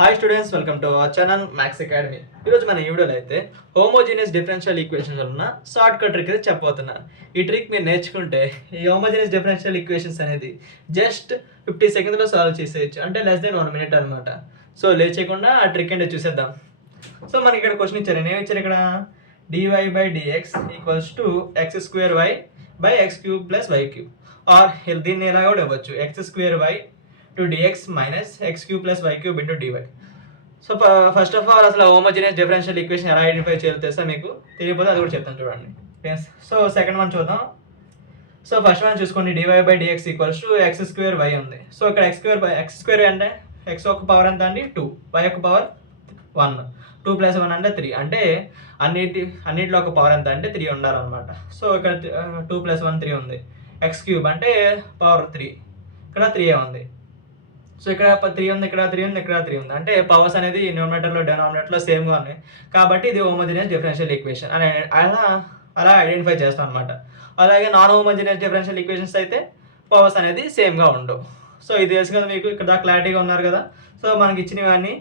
Hi students, welcome to our channel maths academy. ఈరోజు మన ఈ వీడియోలో అయితే హోమోజీనియస్ డిఫరెన్షియల్ ఈక్వేషన్స్ ఉన్న షార్ట్ కట్ ట్రిక్ అయితే చెప్పబోతున్నాను. ఈ ట్రిక్ మీరు నేర్చుకుంటే ఈ హోమోజీనియస్ డిఫరెన్షియల్ ఈక్వేషన్స్ అనేది జస్ట్ 50 సెకండ్స్లో సాల్వ్ చేసేయచ్చు, అంటే లెస్ దెన్ 1 మినిట్ అనమాట. సో లేట్ చేయకుండా ఆ ట్రిక్ అంటే చూసేద్దాం. సో మనకి ఇక్కడ క్వశ్చన్ ఇచ్చారు. ఏమి ఇచ్చారు ఇక్కడ? dy/dx equals to x² y x³ + y³ are దీన్ని ఎలా కూడా ఇవ్వచ్చు, x² to dx minus x³ + y³ into dy. So first of all అసలు హోమోజీనియస్ డిఫరెన్షియల్ ఈక్వేషన్ ఎలా ఐడెంటిఫై చేయాలో తెలుసా మీకు? తెలియకపోతే అది కూడా చెప్తాను చూడండి. సో సెకండ్ వన్ చూద్దాం. సో ఫస్ట్ వన్ చూసుకోండి, dy/dx ఈక్వల్స్ టు x² ఉంది. సో ఇక్కడ x² అంటే x ఒక పవర్ ఎంత అండి? 2, y ఒక పవర్ 1, 2 + 1 అంటే 3, అంటే అన్నిటిలో ఒక పవర్ ఎంత అంటే 3 ఉండాలన్నమాట. సో ఇక్కడ 2 + 1 3 ఉంది. x³ అంటే పవర్ 3, ఇక్కడ 3 ఉంది. సో ఇక్కడ 3 ఉంది, ఇక్కడ 3 ఉంది, ఇక్కడ 3 ఉంది, అంటే పవర్స్ అనేది న్యూమరేటర్లో డినామినేటర్లో సేమ్గా ఉన్నాయి. కాబట్టి ఇది హోమోజీనియస్ డిఫరెన్షియల్ ఈక్వేషన్ అని అలా ఐడెంటిఫై చేస్తాం అనమాట. అలాగే నాన్ హోమోజీనియస్ డిఫరెన్షియల్ ఈక్వేషన్స్ అయితే పవర్స్ అనేది సేమ్గా ఉండవు. సో ఇది తెలుసు కదా మీకు, ఇక్కడ క్లారిటీగా ఉన్నారు కదా. సో మనకి ఇచ్చినవన్నీ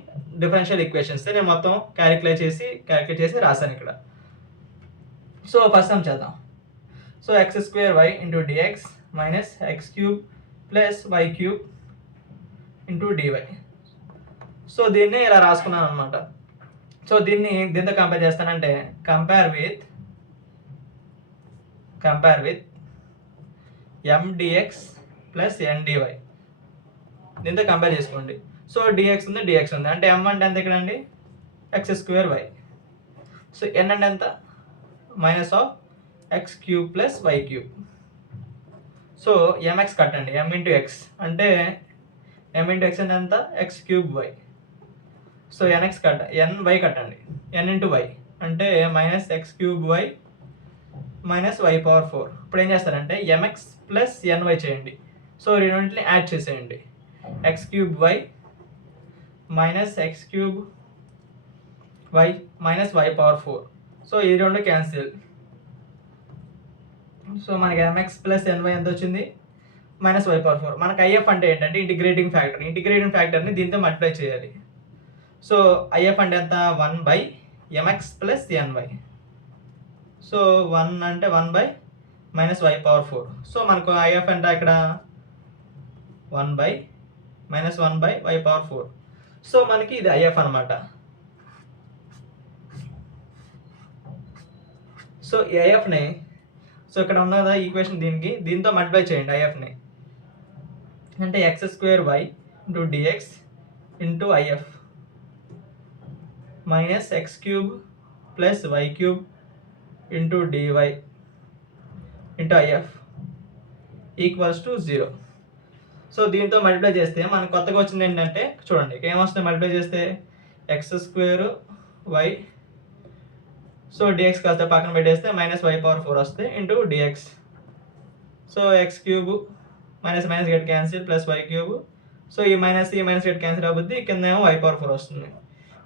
డిఫరెన్షియల్ ఈక్వేషన్స్ నేను మొత్తం క్యాలిక్యులేట్ చేసి రాశాను ఇక్కడ. సో ఫస్ట్ సమ్ చేద్దాం. So x² into dx minus x³ + y³ into dy. So దీన్ని ఇలా రాసుకున్నాను అనమాట. సో దీంతో కంపేర్ చేస్తానంటే కంపేర్ విత్ mdx + ndy. దీంతో కంపేర్ చేసుకోండి. సో dx ఉంది, అంటే m అంటే ఎంత ఇక్కడ అండి? x² సో n అంటే ఎంత? Minus of x³ + y³. So mx కట్టండి, m into x అంటే m into x అంటే ఎంత? x³ y. సో ny కట్టండి, n into y అంటే minus x³ y minus y⁴. ఇప్పుడు ఏం చేస్తారంటే mx + ny చేయండి. సో రెండింటిని యాడ్ చేసేయండి. x³ y minus x³ y minus y⁴. So ఈ రెండు క్యాన్సిల్. సో మనకి mx + ny ఎంత వచ్చింది? Minus y⁴. మనకి IF అంటే ఏంటంటే ఇంటిగ్రేటింగ్ ఫ్యాక్టర్ని దీంతో మల్టిప్లై చేయాలి. సో IF అంటే ఎంత? 1/mx + ny. సో 1 అంటే 1/ -y⁴. సో మనకు IF అంటే ఇక్కడ 1/- 1/y⁴. సో మనకి ఇది IF అనమాట. సో ఈ IFని సో ఇక్కడ ఉన్న కదా ఈక్వేషన్, దీంతో మల్టిప్లై చేయండి IFని. అంటే x² into dx into IF minus x³ + y³ into dy into IF equals to 0. So దీంతో మల్టిప్లై చేస్తే మనకు కొత్తగా వచ్చింది ఏంటంటే చూడండి, ఇక్కడ ఏమొస్తుంది మల్టిప్లై చేస్తే? x² సో dx కాస్త పక్కన పెట్టేస్తే -y⁴ వస్తే into dx. So x³ minus get cancel + y³. So ఈ మైనస్ గెట్ క్యాన్సిల్ అవుద్ది, కింద ఏమో y⁴ వస్తుంది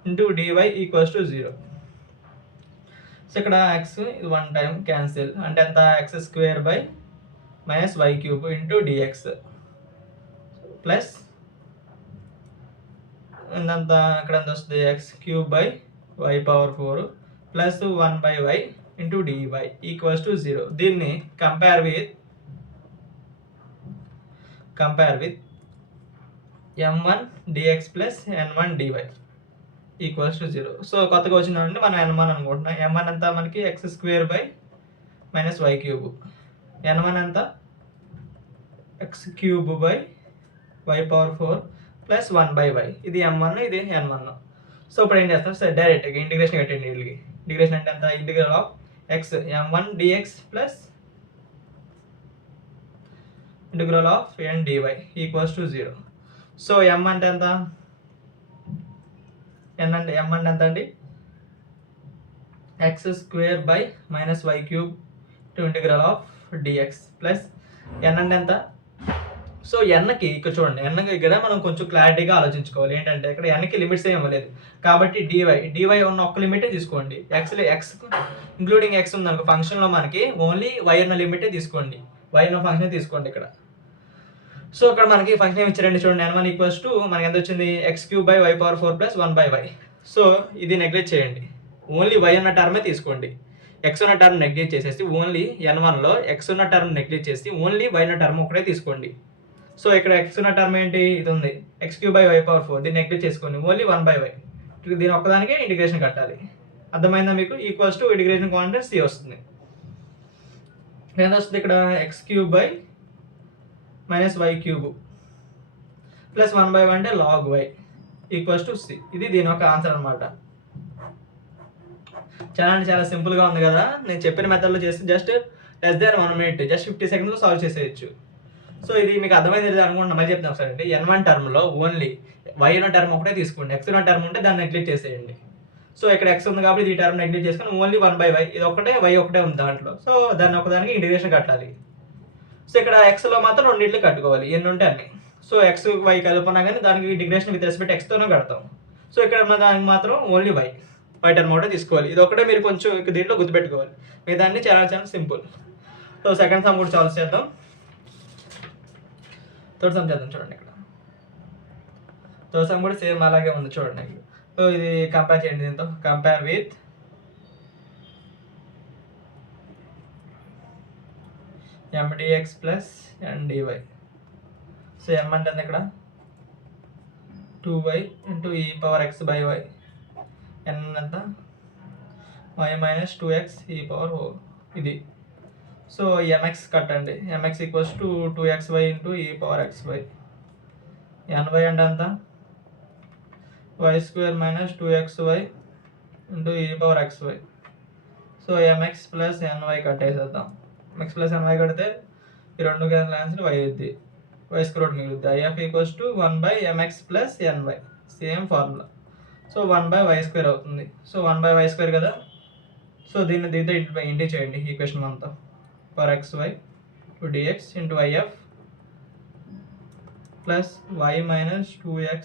into dy equals to 0. So ఇక్కడ x ఇది 1 టైం క్యాన్సిల్, అంటే ఎంత? x² y³ into dx plus ఇంతంతా ఇక్కడ ఎంత వస్తుంది? x³ y⁴ plus 1/y into dy equals to 0. దీన్ని compare with m1 dx + n1 dy equals to 0. So కొత్తగా వచ్చిందంటే మనం n1 అనుకుంటున్నాం. m1 అంతా మనకి x² y³ n1 అంతా x³ y⁴ ప్లస్ 1/y. ఇది m1, ఇది n1. సో ఇప్పుడు ఏం చేస్తాం? సరే డైరెక్ట్గా ఇంటిగ్రేషన్ కట్టండి. వీళ్ళకి ఇంటిగ్రేషన్ అంటే ఎంత? Integral of x m1 dx plus integral of n dy equals to 0. So m అంటే ఎంత? m అంటే ఎంత అండి? x² y³ to integral of dx plus n అంటే ఎంత? సో ఎన్కి ఇక్కడ చూడండి, ఎన్ దగ్గర మనం కొంచెం క్లారిటీగా ఆలోచించుకోవాలి. ఏంటంటే ఇక్కడ ఎన్కి లిమిట్స్ ఏమి ఇవ్వలేదు, కాబట్టి డివై ఉన్న ఒక్క లిమిటే తీసుకోండి. ఎక్స్ ఇంక్లూడింగ్ ఎక్స్ ఉంది అనుకో ఫంక్షన్లో, మనకి ఓన్లీ వై ఉన్న లిమిటే తీసుకోండి, వై ఉన్న ఫంక్షన్ తీసుకోండి ఇక్కడ. సో అక్కడ మనకి ఫంక్షన్ ఏమి ఇచ్చారండి చూడండి, n1 ఈక్వల్స్ టు మనకి ఎంత వచ్చింది x³/y⁴ ప్లస్ 1/y. సో ఇది నెగ్లెక్ట్ చేయండి, ఓన్లీ y ఉన్న టర్మే తీసుకోండి. x ఉన్న టర్మ్ నెగ్లెక్ట్ చేసేసి ఓన్లీ n1లో x ఉన్న టర్మ్ నెగ్లెక్ట్ చేసి ఓన్లీ y ఉన్న టర్మ్ ఒకటే తీసుకోండి. సో ఇక్కడ x ఉన్న టర్మ్ ఏంటి, ఇది ఉంది x³/y⁴, దీన్ని నెగ్లెక్ట్ చేసుకోండి, ఓన్లీ 1/y. దీని ఒక్కదానికే ఇంటిగ్రేషన్ కట్టాలి. అర్థమైందా మీకు? Equals to integration constant c వస్తుంది. ఎంత వస్తుంది ఇక్కడ x³ minus y³ plus 1/y అంటే log y equals to c. ఇది దీని యొక్క ఆన్సర్ అనమాట. చాలా సింపుల్గా ఉంది కదా. నేను చెప్పిన మెథడ్లో చేస్తే just less than 1 minute, just 50 seconds solve చేసేయచ్చు. సో ఇది మీకు అర్థమైంది అనుకుంటున్నా, మళ్ళీ చెప్తాను ఒకసారి అంటే n1 టర్మ్లో ఓన్లీ y ఉన్న టర్మ్ ఒకటే తీసుకోండి, x ఉన్న టర్మ్ ఉంటే దాన్ని నెగ్లెక్ట్ చేసేయండి. సో ఇక్కడ x ఉంది కాబట్టి ఈ టర్మ్ నెగ్లెక్ట్ చేసుకొని ఓన్లీ 1/y, ఇది ఒకటే y ఒకటే ఉంది దాంట్లో. సో దాన్ని ఒకదానికి ఇంటిగ్రేషన్ కట్టాలి. సో ఇక్కడ xలో మాత్రం రెండింటిని కట్టుకోవాలి, ఎన్ని ఉంటే అన్ని. సో x y కలుపుకున్నా కానీ దానికి ఇంటిగ్రేషన్ విత్ రెస్పెక్ట్ xతోనే కడతాం. సో ఇక్కడ దానికి మాత్రం ఓన్లీ y టర్మ్ ఒకటే తీసుకోవాలి. ఇది ఒకటే మీరు కొంచెం దీంట్లో గుర్తుపెట్టుకోవాలి, మీ దాన్ని చాలా సింపుల్. సో సెకండ్ సమ్ కూడా సాల్వ్ చేద్దాం. థర్డ్ సమ్ చేద్దాం చూడండి. ఇక్కడ థర్డ్ సమ్ కూడా సేమ్ అలాగే ఉంది చూడండి. సో ఇది కంపేర్ చేయండి దీంతో, compare with mdx plus ndy. So m అంటే ఇక్కడ 2y ఇంటూ e⁻x/y, n ఎంత y మైనస్ 2x e⁻o ఇది. సో mx కట్టండి, mx equals to 2xy into e⁻xy. ny అంటే ఎంత y² minus 2xy into e⁻xy. So mx plus ny కట్టేసేద్దాం. mx plus ny కడితే ఈ రెండు క్యాన్సిల్ y అవుద్ది, y² మిగులుద్ది. if equals to 1/mx plus ny, same formula. So 1/y² అవుతుంది. So 1/y² కదా. So దీంతో ఇంటి చేయండి ఈక్వేషన్ అంతా. For xy to dx into if plus y minus 2x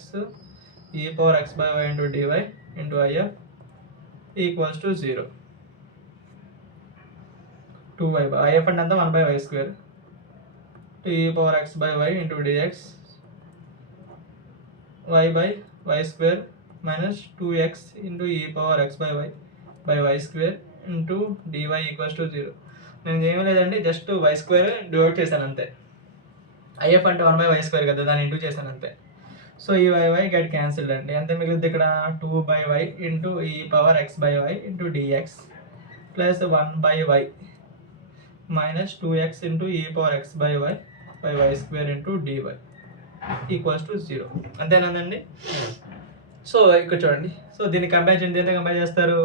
e⁻x/y into dy into if equals to 0. 2y if అంటే అంతా 1/y² to e⁻x/y into dx y/y² minus 2x into e⁻x/y y² into dy equals to 0. నేను ఏమీ లేదండి, just y² divide చేశాను అంతే. if అంటే 1/y² కదా, దాన్ని ఇంటూ చేశాను అంతే. సో ఈ y గెట్ క్యాన్సిల్డ్ అండి. ఎంత మిగులుద్ది ఇక్కడ 2/y into e⁻x/y into dx plus 1/y minus 2x into e⁻x/y y² into dy equals to 0. అంతేనండి. సో ఇక్కడ చూడండి. సో దీన్ని కంపేర్ చేయండి. ఎంత కంపేర్ చేస్తారు?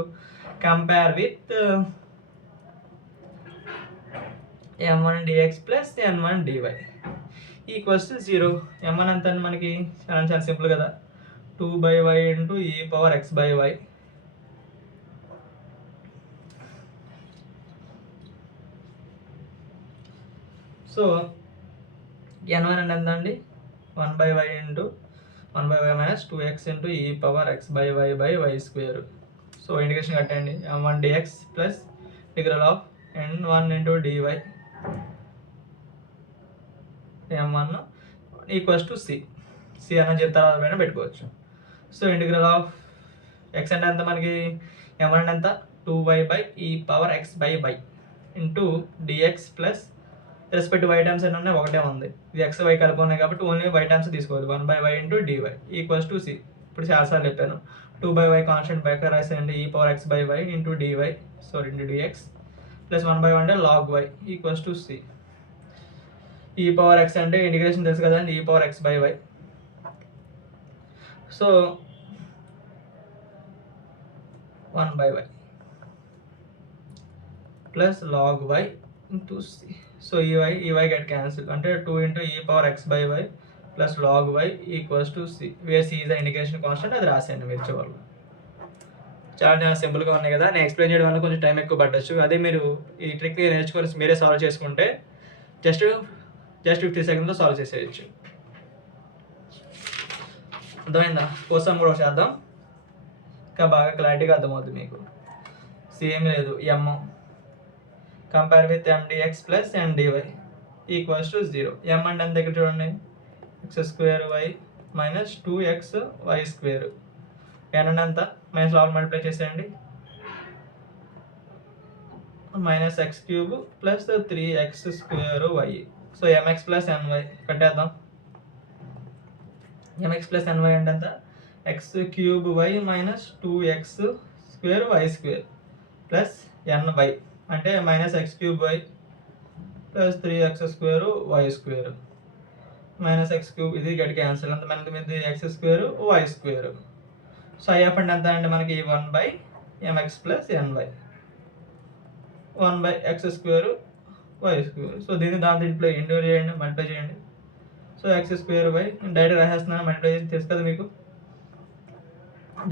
Compare with m1 dx plus n1 dy equals to 0. m1 అంత మనకి చాలా సింపుల్ కదా, 2/y into e⁻x/y. So n1 అంటే ఎంత అండి, 1/y into 1/y minus 2x into e⁻x/y y². So integration కట్టండి, m1 dx plus integral of n1 into dy m1 equals to c అన్న చెప్తారు, పైన పెట్టుకోవచ్చు. సో ఇంటిగ్రల్ ఆఫ్ x అంటే ఎంత మనకి, m1 అంటే ఎంత 2y/e⁻x/y into dx plus respect y terms ఎన్ని ఉన్నాయి, ఒకటే ఉంది. ఇది x y కలిపి ఉన్నాయి కాబట్టి ఓన్లీ y టర్మ్స్ తీసుకోవాలి, 1/y into dy equals to c. ఇప్పుడు చాలాసార్లు చెప్పాను, 2/y కాన్స్టెంట్ బయట రాసేయండి, e⁻x/y into dy into dx plus 1/y అంటే log y equals to c. e⁻x అంటే ఇంటిగ్రేషన్ తెలుసు కదండి, e⁻x/y. So 1/y plus log y into c. So ఈ y గెట్ క్యాన్సిల్ అంటే 2 into e⁻x/y plus log y equals to c, where c is the integration constant. అది రాసేయండి మీరు చివరిలో. చాలా సింపుల్గా ఉన్నాయి కదా. నేను ఎక్స్ప్లెయిన్ చేయడం వల్ల కొంచెం టైం ఎక్కువ పట్టచ్చు. అదే మీరు ఈ ట్రిక్ నేర్చుకొని మీరే సాల్వ్ చేసుకుంటే జస్ట్ 50 సెకండ్లో సాల్వ్ చేసేయచ్చు. అర్థమైందా? కోసం కూడా చేద్దాం, ఇంకా బాగా క్లారిటీగా అర్థమవుతుంది మీకు. సేమ్ లేదు, m compare with mdx plus ndy equals to 0. m అంటే ఎంత దగ్గర చూడండి, x square y minus 2x y square. N ఎంత మైనస్ లోపల మల్టిప్లై చేసేయండి. Minus x cube plus 3x square y. So m x plus n y కట్టేద్దాం. M x plus n y అంటే ఎంత x cube y minus 2x square y square plus n y అంటే minus x cube y plus 3x square y square minus x cube ఇది గడి cancel అంత మనది మీద x square y square. So I F అంటే ఎంత అంటే మనకి 1/mx plus n y 1/x square y square. So దీన్ని దీంట్లో ఇండోర్ చేయండి, మల్టిప్లై చేయండి. So x square y direct రాసేస్తున్నాను, మల్టిప్లై చేసి తెలుసు కదా మీకు.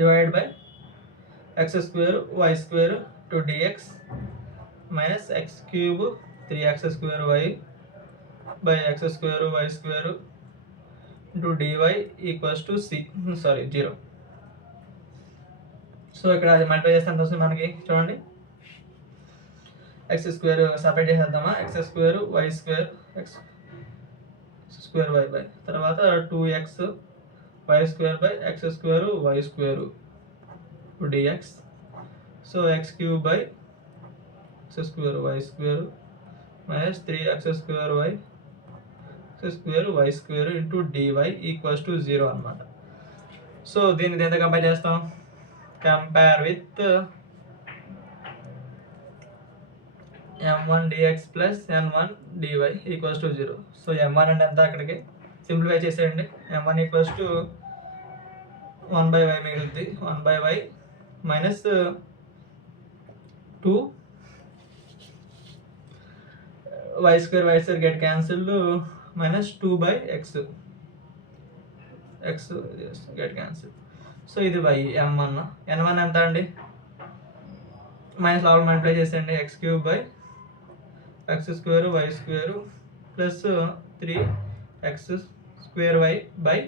Divide by x square y square 2dx minus x cube 3x square y by x square y square into d y equals to c 0. So ఇక్కడ అది multiply చేస్తే ఎంత వస్తుంది మనకి చూడండి. ఎక్స్ స్క్వేర్ సపరేట్ చేసేద్దామా. X square y square x square y by తర్వాత 2x y square by x square y square dx. So x cube by x square y square minus 3x square y square y square into d y equals to 0 అనమాట. So దీన్ని దేంతో compare చేస్తాం. Compare with m1 dx plus n1 dy equals to 0. So m1 అంటే ఎంత అక్కడికి simplify చేసేయండి. m1 equals to 1/y మిగులుద్ది. 1/y minus 2 y square get cancelled minus 2/x x get cancel. So ఇది y m1. n1 ఎంత అండి minus లోపల multiply చేసేయండి. X cube by x square y square plus 3x square y by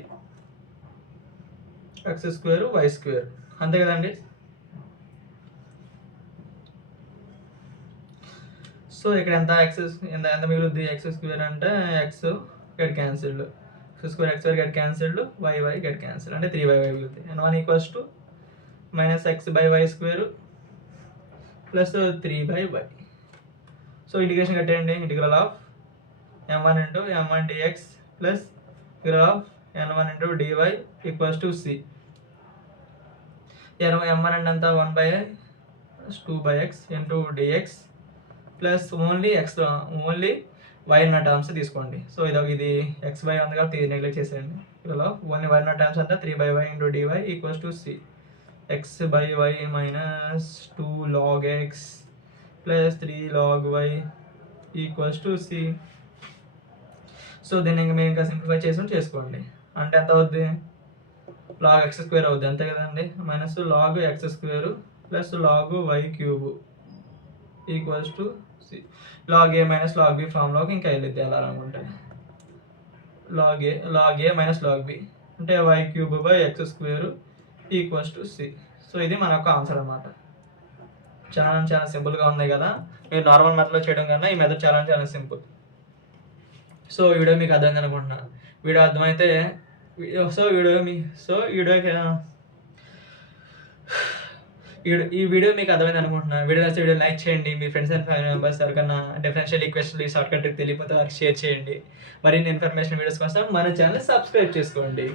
x square y square అంతే కదండి. So ఇక్కడ ఎంత x ఎంత మిగులుద్ది. ఎక్స్ స్క్వేర్ అంటే x get cancelled x square get cancelled y get cancel అంటే 3y మిగులుద్ది. n1 equals to minus x by y square plus 3/y. So integration కట్టేయండి. Integral of m1 into m1 dx plus integral of n1 into dy equals to c. m1 అంటే ఎంత 1/2/x into dx plus only y ఉన్న terms తీసుకోండి. So ఇది xy ఉంది కాబట్టి ఇది neglect చేసేయండి. ఇంటిగ్రల్ ఆఫ్ ఓన్లీ y ఉన్న టర్మ్స్ అంతా 3/y into dy equals to c. x/y minus 2 log x plus 3 log y equals to c. So దీన్ని మీరు ఇంకా సింప్లిఫై చేసుకోండి. అంటే ఎంత అవుద్ది log x స్క్వేర్ అవుద్ది అంతే కదండి. Minus log x square plus log y cube equals to c. log a minus log b ఫామ్లోకి ఇంకా వెళ్ళిద్ది ఎలా అనుకుంటే. log a minus log b అంటే y cube by x square equals to c. So ఇది మన యొక్క ఆన్సర్ అన్నమాట. చాలా సింపుల్గా ఉంది కదా. మీరు నార్మల్ మెథడ్లో చేయడం కన్నా ఈ మెథడ్ చాలా సింపుల్. సో ఈ వీడియో మీకు అర్థమైంది అనుకుంటున్నా. వీడియో అర్థమైతే ఈ వీడియో మీకు అర్థమైంది అనుకుంటున్నా. వీడియో లైక్ చేయండి. మీ ఫ్రెండ్స్ అండ్ ఫ్యామిలీ మెంబర్స్ ఎవరికన్నా డిఫరెన్షియల్ ఈక్వేషన్లు షార్ట్ కట్ తెలియకపోతే వారికి షేర్ చేయండి. మరిన్ని ఇన్ఫర్మేషన్ వీడియోస్ కోసం మన ఛానల్ సబ్స్క్రైబ్ చేసుకోండి.